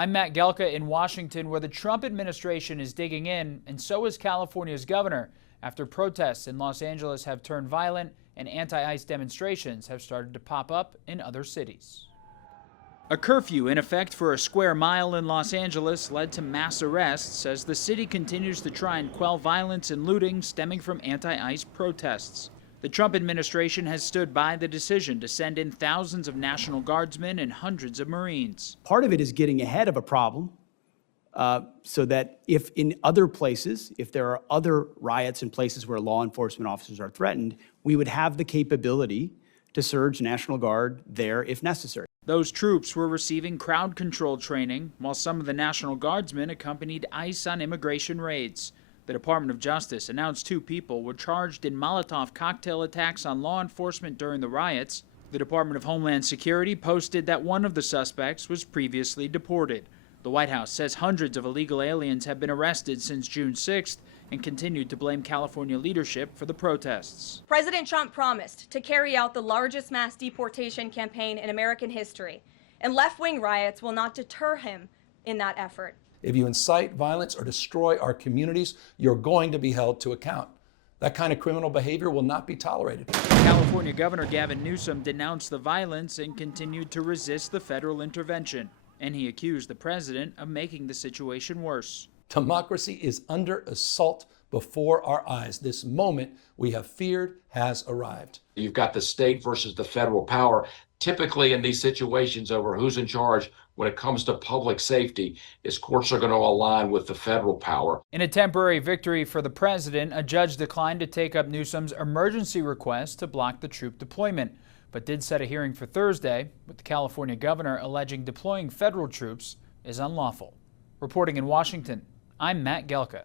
I'm Matt Gelka in Washington, where the Trump administration is digging in, and so is California's governor, after protests in Los Angeles have turned violent and anti-ICE demonstrations have started to pop up in other cities. A curfew in effect for a square mile in Los Angeles led to mass arrests as the city continues to try and quell violence and looting stemming from anti-ICE protests. The Trump administration has stood by the decision to send in thousands of National Guardsmen and hundreds of Marines. Part of it is getting ahead of a problem so that if in other places, if there are other riots in places where law enforcement officers are threatened, we would have the capability to surge National Guard there if necessary. Those troops were receiving crowd control training, while some of the National Guardsmen accompanied ICE on immigration raids. The Department of Justice announced 2 people were charged in Molotov cocktail attacks on law enforcement during the riots. The Department of Homeland Security posted that one of the suspects was previously deported. The White House says hundreds of illegal aliens have been arrested since June 6th and continued to blame California leadership for the protests. President Trump promised to carry out the largest mass deportation campaign in American history, and left-wing riots will not deter him in that effort. If you incite violence or destroy our communities, you're going to be held to account. That kind of criminal behavior will not be tolerated. California Governor Gavin Newsom denounced the violence and continued to resist the federal intervention. And he accused the president of making the situation worse. Democracy is under assault before our eyes. This moment we have feared has arrived. You've got the state versus the federal power. Typically in these situations over who's in charge when it comes to public safety, is courts are going to align with the federal power. In a temporary victory for the president, a judge declined to take up Newsom's emergency request to block the troop deployment, but did set a hearing for Thursday, with the California governor alleging deploying federal troops is unlawful. Reporting in Washington, I'm Matt Gelka.